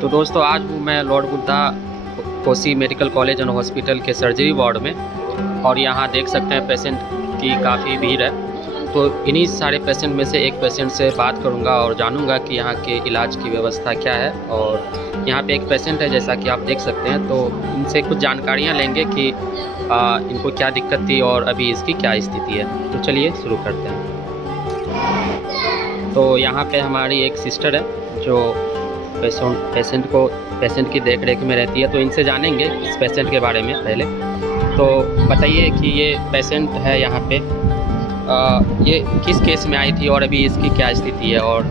तो दोस्तों आज हूँ मैं Lord Buddha Kosi medical college and hospital के सर्जरी वार्ड में, और यहाँ देख सकते हैं पेशेंट की काफ़ी भीड़ है। तो इन्हीं सारे पेशेंट में से एक पेशेंट से बात करूँगा और जानूँगा कि यहाँ के इलाज की व्यवस्था क्या है। और यहाँ पे एक पेशेंट है जैसा कि आप देख सकते हैं, तो इनसे कुछ जानकारियाँ लेंगे कि इनको क्या दिक्कत थी और अभी इसकी क्या स्थिति है। तो चलिए शुरू करते हैं। तो यहाँ पे हमारी एक सिस्टर है जो पेशेंट की देख रेख में रहती है, तो इनसे जानेंगे इस पेशेंट के बारे में। पहले तो बताइए कि ये पेशेंट है यहाँ पे ये किस केस में आई थी और अभी इसकी क्या स्थिति है और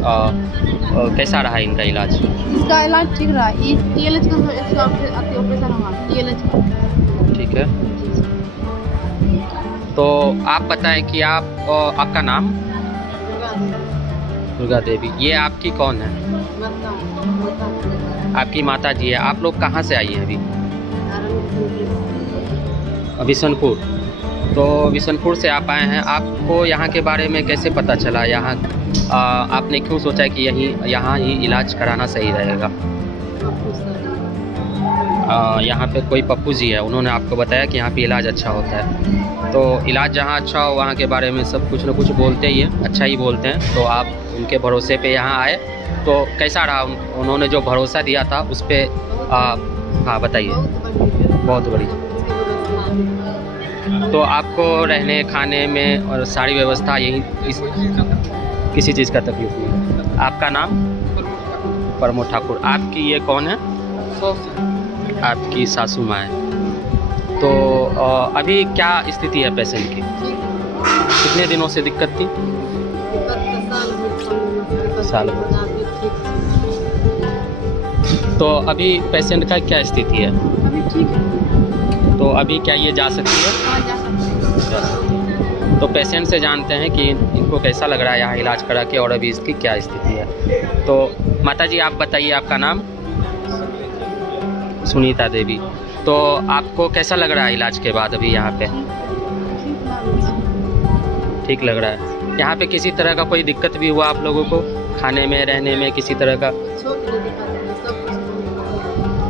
कैसा रहा इनका इलाज? इसका इलाज ठीक रहा। TLH का ऑपरेशन हुआ, TLH का। ठीक है, तो आप बताएं कि आपका नाम? दुर्गा देवी। ये आपकी कौन है? आपकी माता जी है। आप लोग कहाँ से आई हैं अभी? बिशनपुर। तो बिशनपुर से आप आए हैं। आपको यहाँ के बारे में कैसे पता चला? यहाँ आपने क्यों सोचा कि यहाँ ही इलाज कराना सही रहेगा? यहाँ पे कोई पप्पू जी है, उन्होंने आपको बताया कि यहाँ पे इलाज अच्छा होता है। तो इलाज जहाँ अच्छा हो वहाँ के बारे में सब कुछ न कुछ बोलते ही है, अच्छा ही बोलते हैं। तो आप उनके भरोसे पे यहाँ आए, तो कैसा रहा? उन्होंने जो भरोसा दिया था उस पर हाँ बताइए। बहुत बढ़िया। तो आपको रहने खाने में और सारी व्यवस्था यही किसी चीज़ का तकलीफ नहीं? आपका नाम? प्रमोद ठाकुर। आपकी ये कौन है? आपकी सासू माँ है। तो अभी क्या स्थिति है पेशेंट की? कितने दिनों से दिक्कत थी? साल भर। तो अभी पेशेंट का क्या स्थिति है? अभी ठीक है। तो अभी क्या ये जा सकती है? हाँ, जा सकती है। तो पेशेंट से जानते हैं कि इनको कैसा लग रहा है यहाँ इलाज करा के और अभी इसकी क्या स्थिति है। तो माता जी आप बताइए, आपका नाम? सुनीता देवी। तो आपको कैसा लग रहा है इलाज के बाद अभी यहाँ पे? ठीक लग रहा है। यहाँ पे किसी तरह का कोई दिक्कत भी हुआ आप लोगों को? खाने में, रहने में किसी तरह का?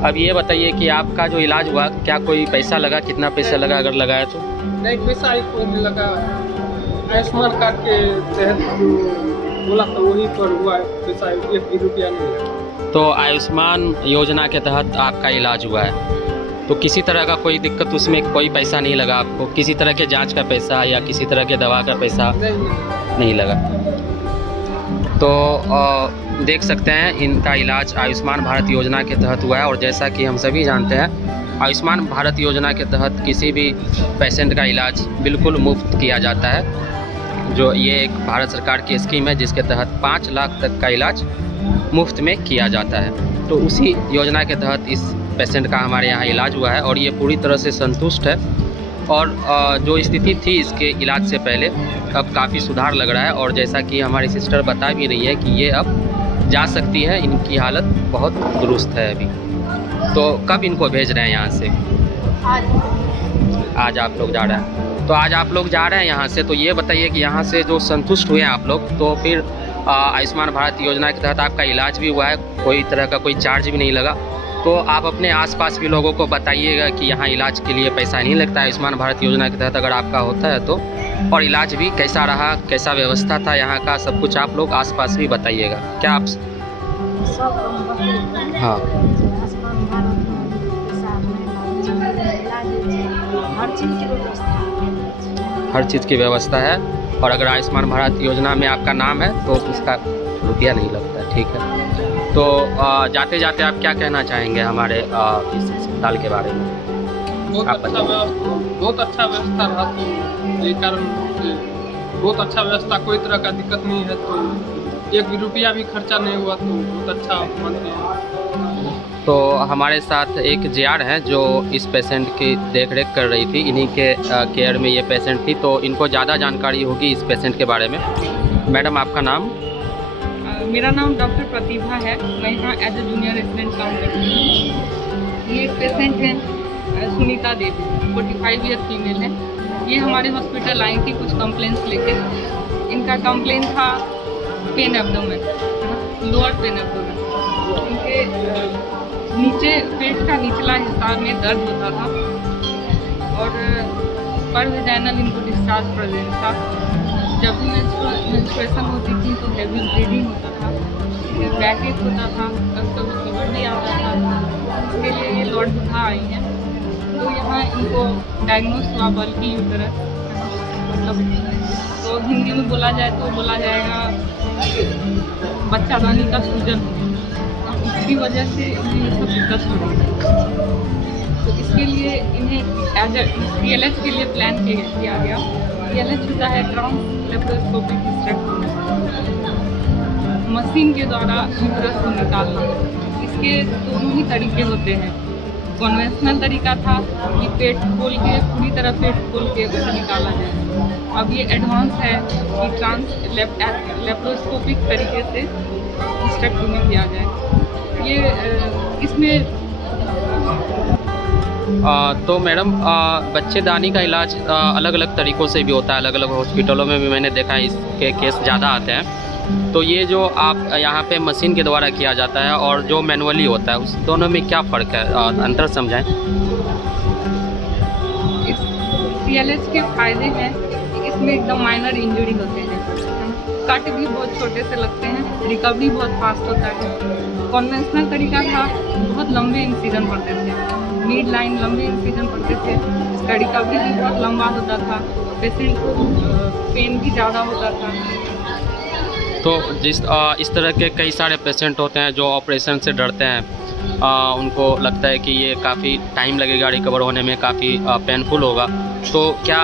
अब ये बताइए कि आपका जो इलाज हुआ क्या कोई पैसा लगा? कितना पैसा लगा अगर लगाया तो? नहीं, पैसा ही कोई नहीं लगा। आयुष्मान कार्ड के तहत जो बोला था वही पर हुआ है, पैसा 1 भी रुपया नहीं लगा। तो आयुष्मान योजना के तहत आपका इलाज हुआ है, तो किसी तरह का कोई दिक्कत उसमें कोई पैसा नहीं लगा आपको? किसी तरह के जांच का पैसा या किसी तरह के दवा का पैसा नहीं लगा? तो देख सकते हैं इनका इलाज आयुष्मान भारत योजना के तहत हुआ है। और जैसा कि हम सभी जानते हैं आयुष्मान भारत योजना के तहत किसी भी पेशेंट का इलाज बिल्कुल मुफ्त किया जाता है। जो ये एक भारत सरकार की स्कीम है जिसके तहत 5 लाख तक का इलाज मुफ्त में किया जाता है। तो उसी योजना के तहत इस पेशेंट का हमारे यहाँ इलाज हुआ है और ये पूरी तरह से संतुष्ट है। और जो स्थिति थी इसके इलाज से पहले अब काफ़ी सुधार लग रहा है। और जैसा कि हमारी सिस्टर बता भी रही है कि ये अब जा सकती है, इनकी हालत बहुत दुरुस्त है अभी। तो कब इनको भेज रहे हैं यहाँ से? आज आप लोग जा रहे हैं। तो आज आप लोग जा रहे हैं यहाँ से। तो ये बताइए कि यहाँ से जो संतुष्ट हुए हैं आप लोग, तो फिर आयुष्मान भारत योजना के तहत आपका इलाज भी हुआ है, कोई तरह का कोई चार्ज भी नहीं लगा। तो आप अपने आसपास भी लोगों को बताइएगा कि यहाँ इलाज के लिए पैसा नहीं लगता है आयुष्मान भारत योजना के तहत अगर आपका होता है तो। और इलाज भी कैसा रहा, कैसा व्यवस्था था यहाँ का, सब कुछ आप लोग आसपास भी बताइएगा। क्या आप? हाँ, हर चीज़ की व्यवस्था है। और अगर आयुष्मान भारत योजना में आपका नाम है तो उसका रुपया नहीं लगता है। ठीक है। तो जाते जाते आप क्या कहना चाहेंगे हमारे इस अस्पताल के बारे में? बहुत अच्छा व्यवस्था रहा। तो ये कारण बहुत अच्छा व्यवस्था, कोई तरह का दिक्कत नहीं है। तो 1 भी रुपया भी खर्चा नहीं हुआ, तो बहुत अच्छा मानते हैं। तो हमारे साथ एक JR है जो इस पेशेंट की देख रेख कर रही थी, इन्हीं के केयर में ये पेशेंट थी। तो इनको ज़्यादा जानकारी होगी इस पेशेंट के बारे में। मैडम आपका नाम? मेरा नाम डॉक्टर प्रतिभा है। मैं यहाँ एज ए जूनियर रेजिडेंट काम करती हूँ। ये एक पेशेंट है सुनीता देवी, 45 ईयर फीमेल है। ये हमारे हॉस्पिटल आई थी कुछ कंप्लेंट्स लेके। इनका कंप्लेंट था pen abdomen, lower pen abdomen. इनके ये नीचे पेट का निचला हिस्सा में दर्द होता था और पर वेजाइनल इनको डिस्चार्ज प्रेजेंट था। जब भी मेंस्ट्रुएशन होती थी तो हेवी ब्लीडिंग होता था, बैकेज होता था, कभी फीवर भी आता था। इसके लिए ये लॉर्ड बुधा आई हैं। तो यहाँ इनको डायग्नोस हुआ बल्कि यूटरस, मतलब तो हिंदी में बोला जाए तो बोला जाएगा बच्चादानी का सूजन, इसकी वजह से इन्हें ये सब दिक्कत हो रही है। तो इसके लिए इन्हें एज ए TLH के लिए प्लान किया गया। TLH होता है ट्रांस लेप्रोस्कोपिक हिस्टेरेक्टोमी, मशीन के द्वारा यूट्रस को निकालना। इसके दोनों ही तरीके होते हैं। कन्वेंशनल तरीका था कि पेट खोल के, पूरी तरह पेट खोल के उसे निकाला जाए। अब ये एडवांस है कि ट्रांस लेप्रोस्कोपिक तरीके से हिस्टेरेक्टोमी किया जाए। ये इसमें तो मैडम बच्चेदानी का इलाज अलग अलग तरीक़ों से भी होता है, अलग अलग हॉस्पिटलों में भी मैंने देखा है इसके केस ज़्यादा आते हैं। तो ये जो आप यहाँ पे मशीन के द्वारा किया जाता है और जो मैनुअली होता है, उस दोनों में क्या फ़र्क है, अंतर समझाएं। इस TLH के फ़ायदे हैं कि इसमें एकदम माइनर इंजरी होते हैं, कट भी बहुत छोटे से लगते हैं, रिकवरी बहुत फास्ट होता है। कन्वेंशनल तरीका था, बहुत लंबे इंसिजन पड़ते थे, मिड लाइन लंबे इंसिजन पड़ते थे, इसका रिकवरी भी बहुत लंबा होता था, पेशेंट को पेन भी ज़्यादा होता था। तो इस तरह के कई सारे पेशेंट होते हैं जो ऑपरेशन से डरते हैं, उनको लगता है कि ये काफ़ी टाइम लगेगा रिकवर होने में, काफ़ी पेनफुल होगा। तो क्या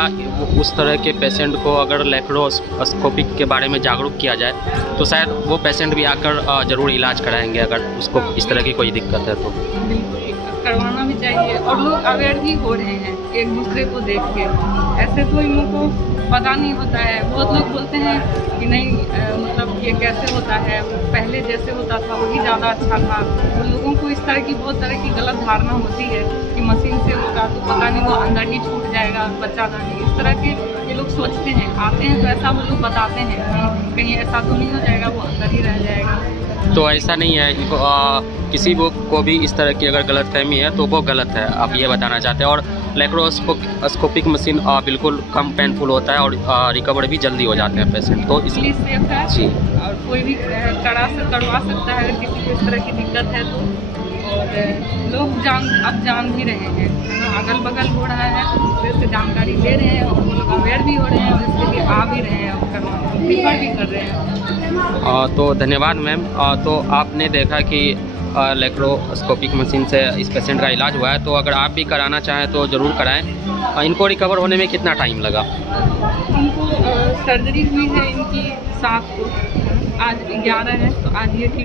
उस तरह के पेशेंट को अगर लेप्रोस्कोपिक के बारे में जागरूक किया जाए तो शायद वो पेशेंट भी आकर ज़रूर इलाज कराएंगे अगर उसको इस तरह की कोई दिक्कत है तो। बिल्कुल करवाना भी चाहिए और लोग अवेयर भी हो रहे हैं एक दूसरे को देख के। ऐसे तो इन लोगों को पता नहीं होता है। बहुत लोग बोलते हैं कि नहीं मतलब ये कैसे होता है, पहले जैसे होता था वही ज़्यादा अच्छा था। तो लोगों को इस तरह की बहुत तरह की गलत धारणा होती है कि मशीन से होगा तो पता नहीं वो अंदर ही छूट जाएगा बच्चादानी, इस तरह के ये लोग सोचते हैं। आते हैं तो ऐसा वो लोग बताते हैं कि कहीं ऐसा तो नहीं हो जाएगा, वो अंदर ही रह जाएगा। तो ऐसा नहीं है, इनको किसी को भी इस तरह की अगर गलतफहमी है तो वो गलत है, आप ये बताना चाहते हैं। और लेप्रोस्कोपिक मशीन बिल्कुल कम पेनफुल होता है और रिकवर भी जल्दी हो जाते हैं पेशेंट, तो इसलिए सेफ है जी। और कोई भी करवा सकता है अगर किसी को इस तरह की दिक्कत है तो। और लोग अब जान भी रहे हैं, अगल बगल हो रहा है तो दूसरे से जानकारी ले रहे हैं और वो लोग अवेयर भी हो रहे हैं और इसके लिए आ भी रहे हैं और करवाने प्रीफर भी कर रहे हैं। तो धन्यवाद मैम। तो आपने देखा कि लेप्रोस्कोपिक मशीन से इस पेशेंट का इलाज हुआ है, तो अगर आप भी कराना चाहें तो ज़रूर कराएं। इनको रिकवर होने में कितना टाइम लगा? इनको सर्जरी हुई है इनकी 7 को, आज 11 है तो आज ये ठीक